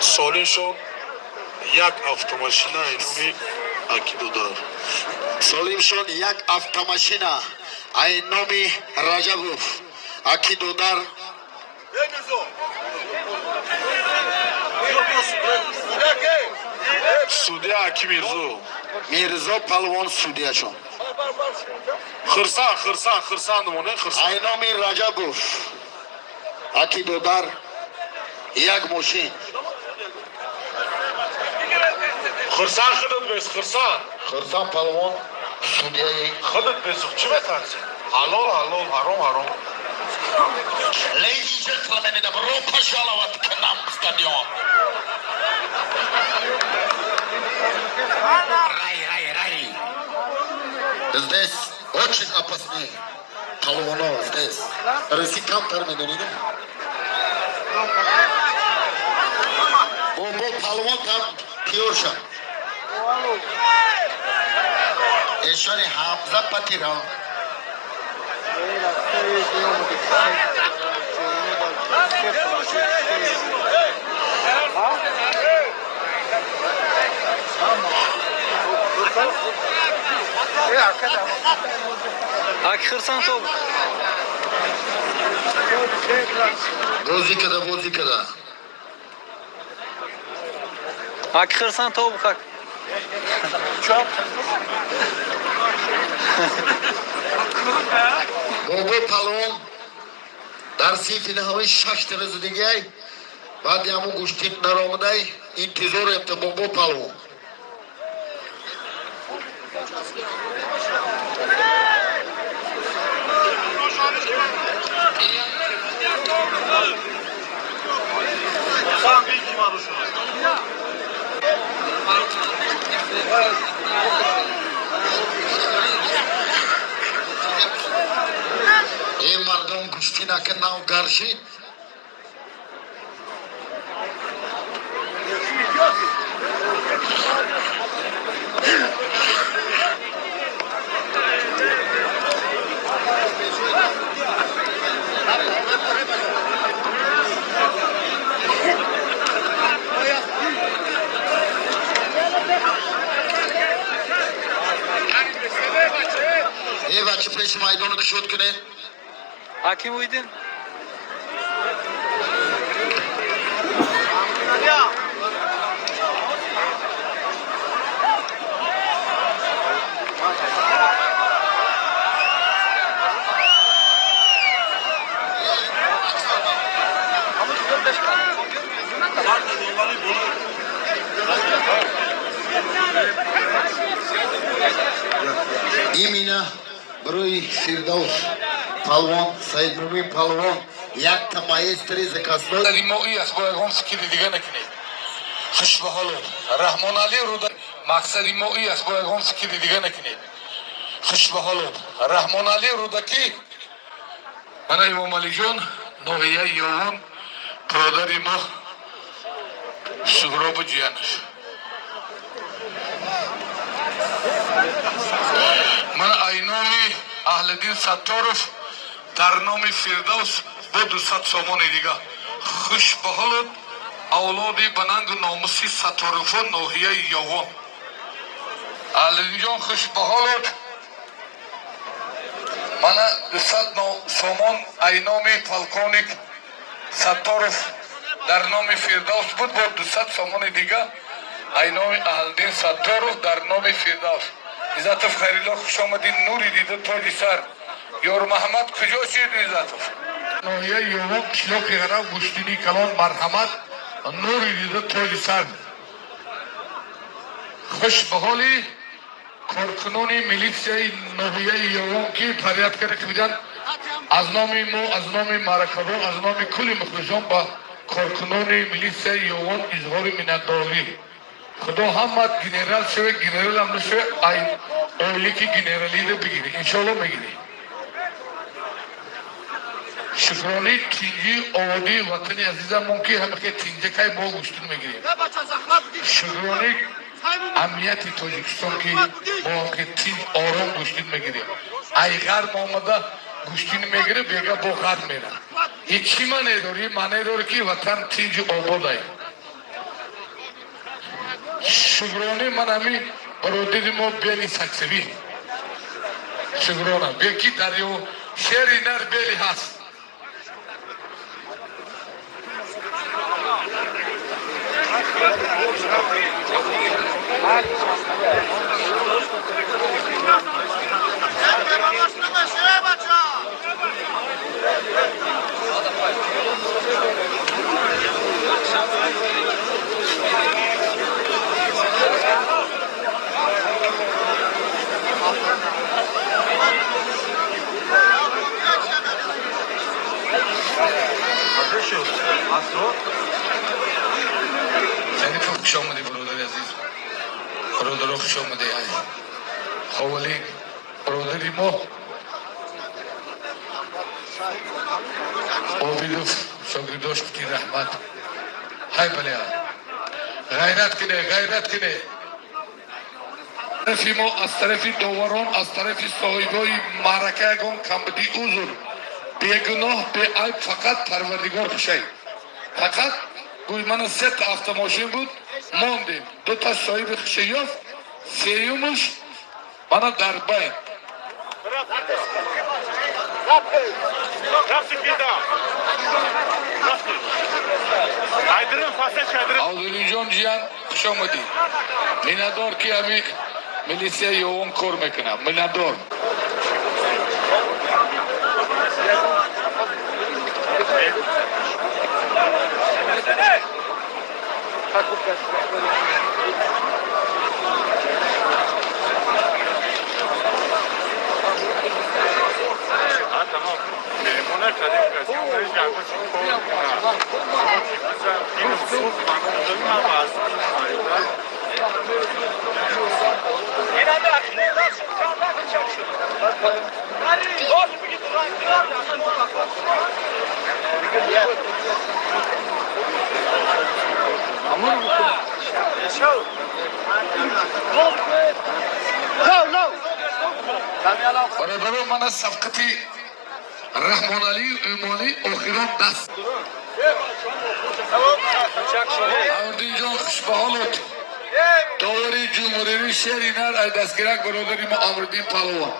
Солишон як автомашина айноми Акидодар. Солимшон як автомашина айноми Раджабов Акидодар. Судья Аки Мирзо. Мирзо палвон судьяшон. Хырсан думоне хырсан. Айноми Раджабов Акидодар як мошин. Хырсан хыдыт бес хырсан. Хырсан палвон судьяи. Хыдыт бес чим етарсın? Halal, haram. Ladies and gentlemen, in the Europa Shalavat Kanam Stadium. Рай. Здесь очень опасный Палвонов здесь. Ресикам терминали. Бомбо Палвон там Пьорша. Еще не Хамза потерял. Акхырсан топ. Возикада. Акхырсан топ как? Бомбо Палвон дар сифи наҳои 6 рӯзи дигай баъди ҳамун гӯштин наромадай интизор ефта Бомбо Палвон. این مردم گوشتینا که ناو گرشید ای بچه پیش میدان رو گشود کنید. Hakim uydun. именно брои Фирдавс Палвон, Саидмумин Палвон, якта маестри закасной. Римои аз боягон фикри дига накунед. Хушбаҳолод. Раҳмонали руда мақсади мои аз боягон фикри дига накунед. Хушбаҳолод. Раҳмонали рудаки мана Имом Алиҷон ноҳияи Ёвон برادری ما سهراب جیانش من اینامی اهلدین ستارف در نام فردوس با 200 سامان دیگه خوش به حالت اولادی بننگ ناموسی ستارفان ناحیه یوان اهلدین جان خوش به حالت من 200 سامان اینامی پلکونیک ستارف در نام فردوس بود با 200 سامان دیگه اینام اهلدین ستارف در نام فردوس عزتف خیرالله خوش آمدین نوری دیده تاج سر یار محمد کجا شید عزتف ناحیه یوان قشلاق غرب گشتینی کلان مرحمت نوری دیده تاج سر خوش به حالی کارکنان میلیسیای ناحیه یوان که فریاد کرده بودن از نام ما از نام مرکبان از نام کل مخلصان با کارکنان میلیسیای یوان اظهار منتداری خدا همت گنرال شوه گنرال هم نشوه اولی که گنرالی رو بگیری انشاءالله میگیری شکرانی تینجی آوادی وطنی عزیزم ممکن همه که تینجه که با گوشتون میگیریم شکرانی امنیت تاجیکستان که با که تینج آرام گوشتون میگیریم ایغر محمده گوشتین میگیره بیگه با غر میره هیچی من نداری که وطن تینج آباد های شگرانی من همی برادر ما بیلی سکسوی شگرانه بیکی دریو شیری نر بیلی هست خیلی خوش آمدی برادر عزیز برادر خوش آمدی خواهلی برادری ما آبیدوف شاگرداش کتی رحمت های بله غیرت کنه طرفی ما از طرفی داوران از طرفی صاحبای معرکه گون کمبدی اوزور بیگناه بی عیب فقط پروردگار خوشه فقط گوی من 3 تا автомاشین بود ماندیم 2 تا صاحب خوشه یافت سیومش من در بین آوزولی جان جیان خوش آمدی میندار که همی ملیسیه یوان کار میکنم میندار برادران من از صفقتی رحمان علی ایمانی آخران دست آوردین جان خوش به حالت داوری جمهوری شهری نر دستگیرک برادری ما آمردین پالوان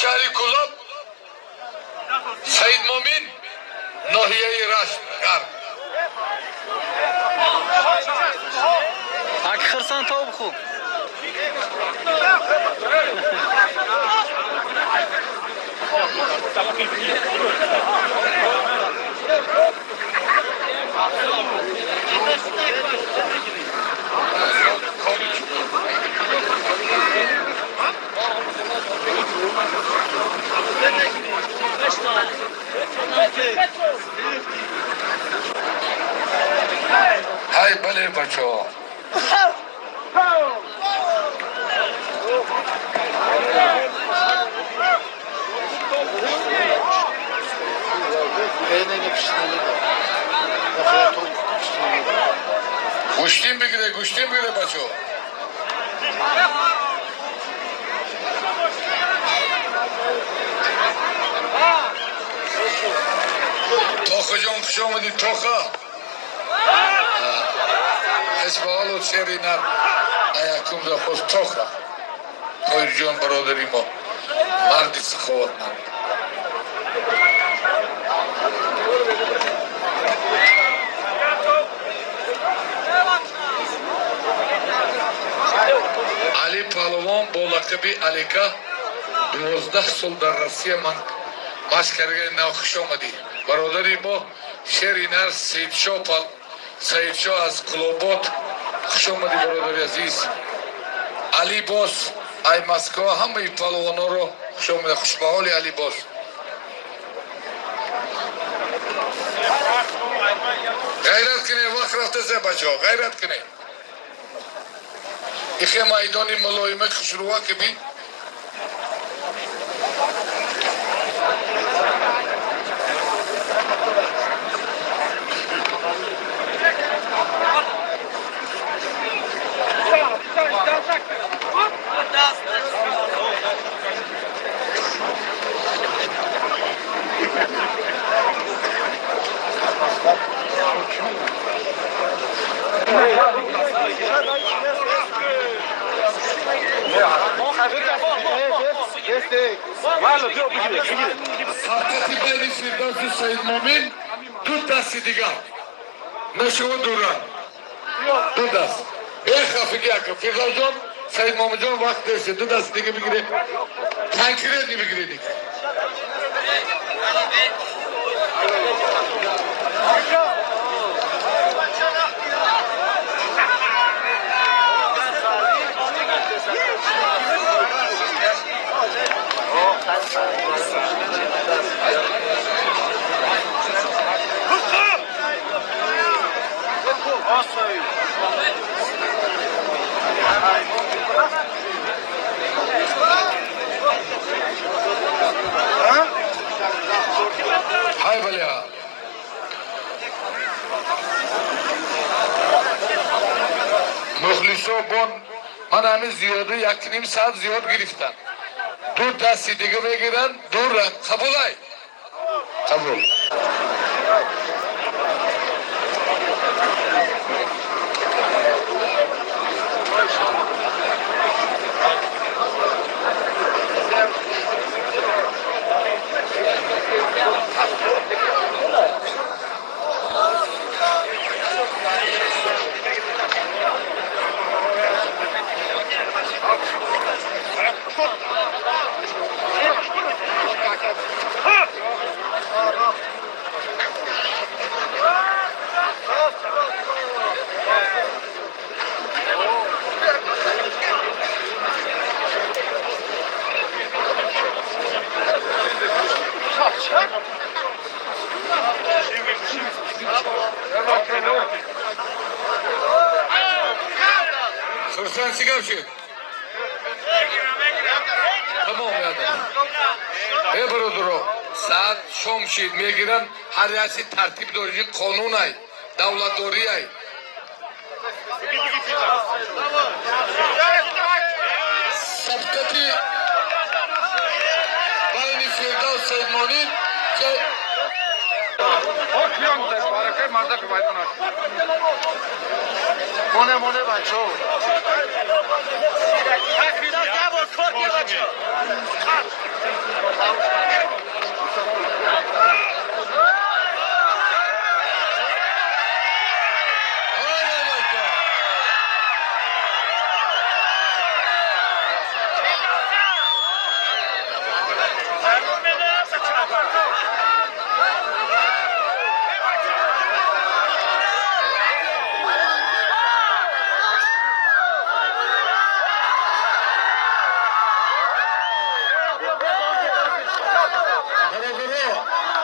شهری کلاب سید مومین ناحیه رشت غرب اگه خرسان تا بخو های بله بچه ها گوشتیم بگیره بچه ها. توخه جان خوش آمدید توخه. اسم و شعری نر ایکم دا خوش توخه. توی جان برادری ما مردی سخوات من. علی پهلوان با لقبی علیکا 12 سال در روسیه مشق کرده. نو خوش آمدی برادری ما شعری نر سید شاه از کلوبات. خوش آمدی برادری عزیز. علی باز ای مسکو همه پهلوان ها رو خوش آمدی. خوش به حال علی باز. غیرت کنه وقت رفته زه بچه ها غیرت کنه. ایخه مایدانی ملایمت خوشروها که بید. حرکتی بین فردوس و سید مومن دو دست دیگر نشو دوران دو دست به خفگی اکر فردوس جان سید مومن جان وقت دسته دو دست دیگه بگیره تنکیره نی بگیره دیگه های بله ها مخلصا بان من همه زیاده یک نیم ساعت زیاد گرفتن دو دستی دیگه بگیرن دو رنگ قبول های قبول خرسان سیگار شد تمام یادم ای برادرو ساعت شام شد میگیرن هر یاسی ترتیب داری قانون ای دولت داری ای سبکتی بین فردوس سید مومن که مونه بچه ها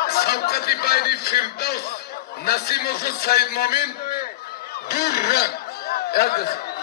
سبکتی بین فردوس نسیموف سید مومن دو رنگ یک